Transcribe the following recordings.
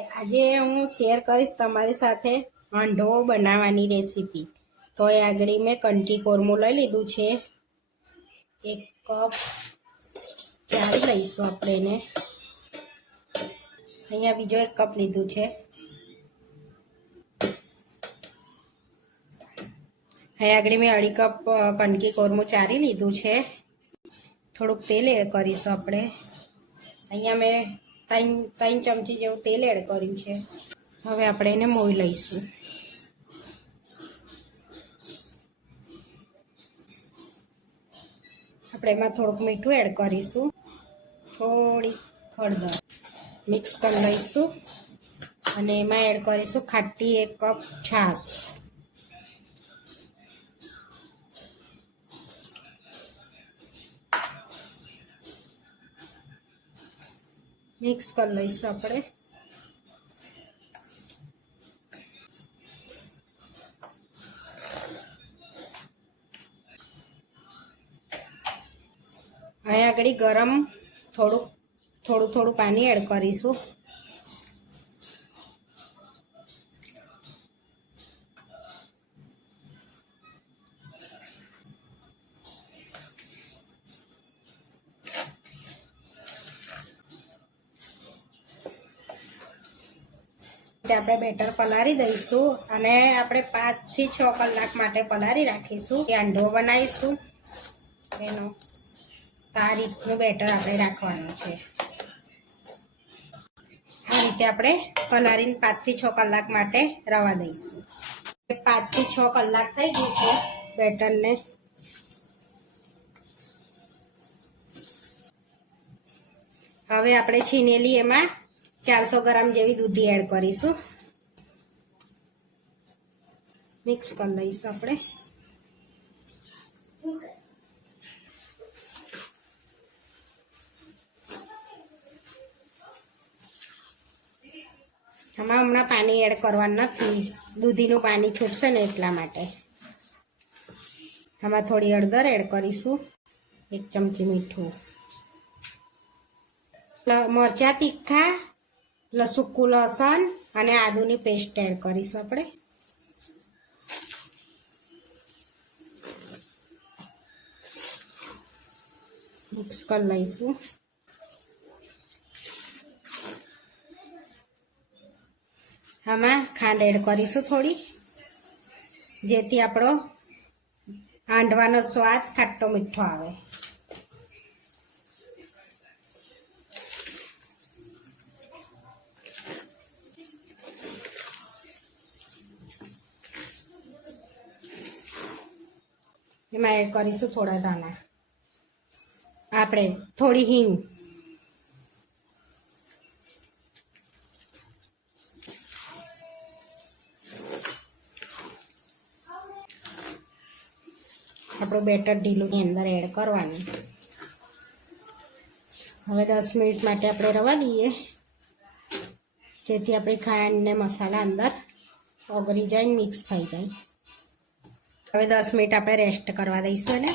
આજે હું શેર કરીશ તમારી સાથે હાંડવો બનાવવાની રેસીપી। તો એ આગળ મેં કંઠી કોરમું લઈ લીધું છે, 1 કપ ચાળી લઈશું આપણે એને। અહીંયા બીજો 1 કપ લીધું છે। અહીંયા આગળ મેં 2.5 કપ કંઠી કોરમું ચાળી લીધું છે। થોડુંક તેલ એડ કરીશું આપણે। અહીંયા મેં 3 ચમચી જેવું તેલ એડ કર્યું છે। હવે આપણે એને મોઈ લઈશું। આપણે એમાં થોડુંક મીઠું એડ કરીશું, થોડી હળદર મિક્સ કરી લઈશું અને એમાં એડ કરીશું ખાટી 1 કપ છાશ। મિક્સ કરી લઈશું આપણે। અહીંયા આગળ ગરમ થોડું પાણી એડ કરીશું। આપણે બેટર પલાળી દઈશું અને આપણે 5 થી 6 કલાક માટે પલાળી રાખીશું। હાંડવો બનાવીશું એનો આ રીતનું બેટર આપણે રાખવાનું છે। આ રીતે આપણે પલાળીને 5 થી 6 કલાક માટે રવા દઈશું। 5 થી 6 કલાક થઈ ગયું છે બેટરને। હવે આપણે છીનેલી એમાં 400 ગ્રામ જેવી દૂધી એડ કરીશું। મિક્સ કરી લઈશું આપણે। આમાં હમણાં પાણી એડ કરવાનું નથી, દૂધીનું પાણી છૂટશે ને એટલા માટે। આમાં થોડી હળદર એડ કરીશું, 1 ચમચી મીઠું, મરચાં તીખા, સૂકું લસણ અને આદુની પેસ્ટ એડ કરીશું આપણે। મિક્સ કરી લઈશું। આમાં ખાંડ એડ કરીશું થોડી, જેથી આપણો હાંડવાનો સ્વાદ ખાટો મીઠો આવે। એમાં એડ કરીશું થોડા દાણા, આપણે થોડી હિંગ, આપણું બેટર ઢીલુંની અંદર એડ કરવાનું। હવે 10 મિનિટ માટે આપણે રવા દઈએ, જેથી આપણી ખાંડ ને મસાલા અંદર ઓગળી જાય, મિક્સ થઈ જાય। હવે 10 મિનિટ આપણે રેસ્ટ કરવા દઈશું એને।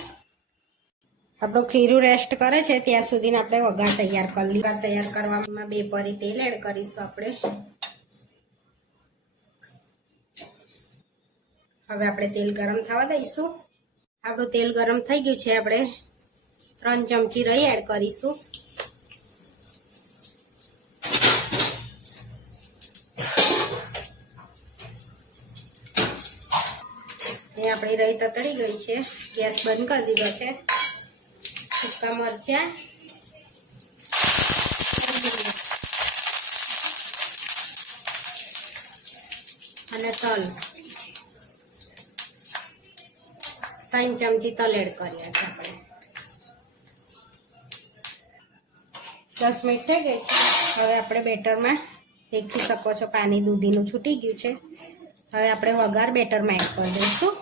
આપણું ખીરું રેસ્ટ કરે છે ત્યાં સુધીને આપણે વઘાર તૈયાર કરી લઈએ। વઘાર તૈયાર કરવામાં 2 પરી તેલ એડ કરીશું આપણે। હવે આપણે તેલ ગરમ થવા દઈશું। આપણું તેલ ગરમ થઈ ગયું છે, આપણે 3 ચમચી રાઈ એડ કરીશું। એ આપણી રાઈ તતડી ગઈ છે, ગેસ બંધ કરી દીધો છે। સૂકા મરચાં અને તલ, 3 ચમચી તલ એડ કર્યા છે આપણે। 10 મિનિટ થઈ ગઈ છે। હવે આપણે બેટરમાં દેખી શકો છો પાણી દૂધીનું છૂટી ગયું છે। હવે આપણે વઘાર બેટરમાં એડ કરી દઈશું।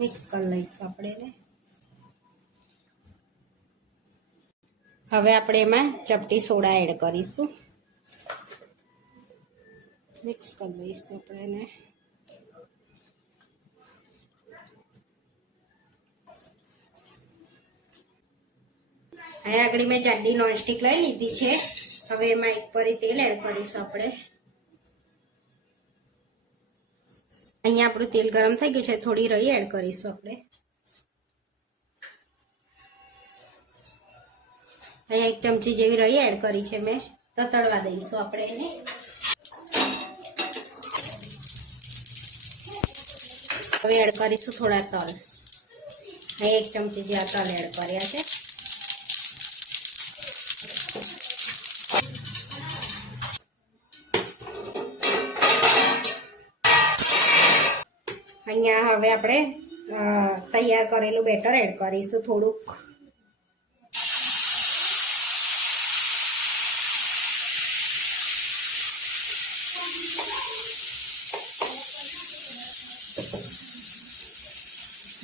મિક્સ કરી લઈશું આપણે એને। હવે આપણે એમાં ચપટી સોડા એડ કરીશું। મિક્સ કરી લઈશું આપણે એને। અહીંયા આગળ મેં જાડી નોનસ્ટિક લઈ લીધી છે. હવે એમાં એક પરી તેલ એડ કરીશું આપણે. અહીંયા આપણું તેલ ગરમ થઈ ગયું છે. થોડી રઈ એડ કરીશું આપણે. અહીંયા 1 ચમચી જેવી રઈ એડ કરી છે મેં. તો તળવા દઈશું આપણે એને. હવે એડ કરીશું થોડા તલ. અહીં 1 ચમચી જેવા તલ એડ કર્યા છે. અહીંયા હવે આપણે તૈયાર કરેલું બેટર એડ કરીશું થોડુંક.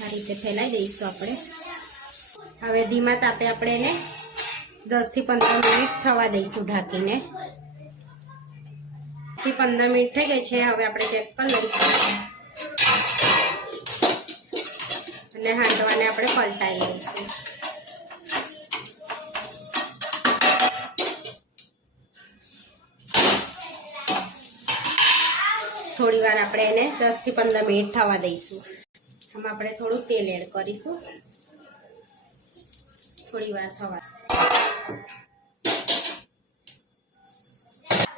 આ રીતે ફેલાઈ દઈશું આપણે. હવે ધીમા તાપે આપણે એને 10 થી 15 મિનિટ થવા દઈશું ઢાંકીને. 15 મિનિટ થઈ ગઈ છે. હવે આપણે ચેક કરી લઈશું અને હાંડવાને આપણે પલટાઈ લઈશું. થોડી વાર આપણે એને 10 થી 15 મિનિટ થવા દઈશું. આમાં આપણે થોડું તેલ એડ કરીશું. થોડી વાર થવા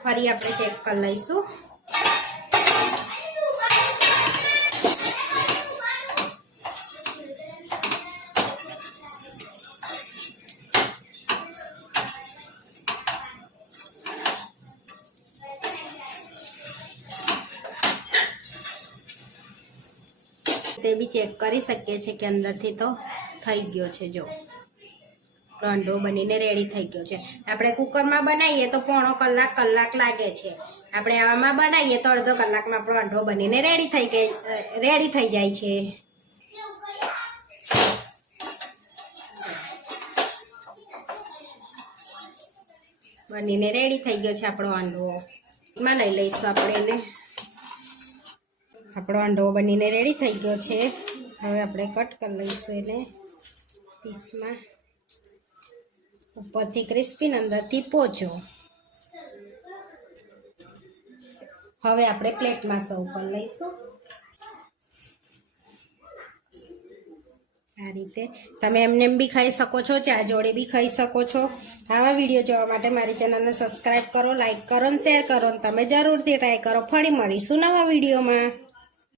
ફરી આપણે ચેક કરી લઈશું. તે બી ચેક કરી શકીએ છીએ કે અંદરથી તો થઈ ગયો છે. જો અંડો બનીને રેડી થઈ ગયો છે. આપણે કુકરમાં બનાવીએ તો પોણો કલાક લાગે છે. આપણે આમાં બનાવીએ તો અડધો કલાકમાં આપણો અંડો બનીને રેડી થઈ જાય છે. બનીને રેડી થઈ ગયો છે આપણો અંડો. એમાં લઈ લઈશું આપણે એને. આપણો અંડો બનીને રેડી થઈ ગયો છે. હવે આપણે કટ કરી લઈશું એને પીસમાં. ઉપરથી ક્રિસ્પી અંદરથી પોચો. હવે આપણે પ્લેટમાં સર્વ કરી લઈશું. આ રીતે તમે એમને બી ખાઈ શકો છો, ચા જોડે બી ખાઈ શકો છો. આવા વિડીયો જોવા માટે મારી ચેનલને સબસ્ક્રાઈબ કરો, લાઈક કરો, શેર કરો. તમે જરૂરથી ટ્રાય કરો. ફરી મળીશું નવા વિડીયોમાં.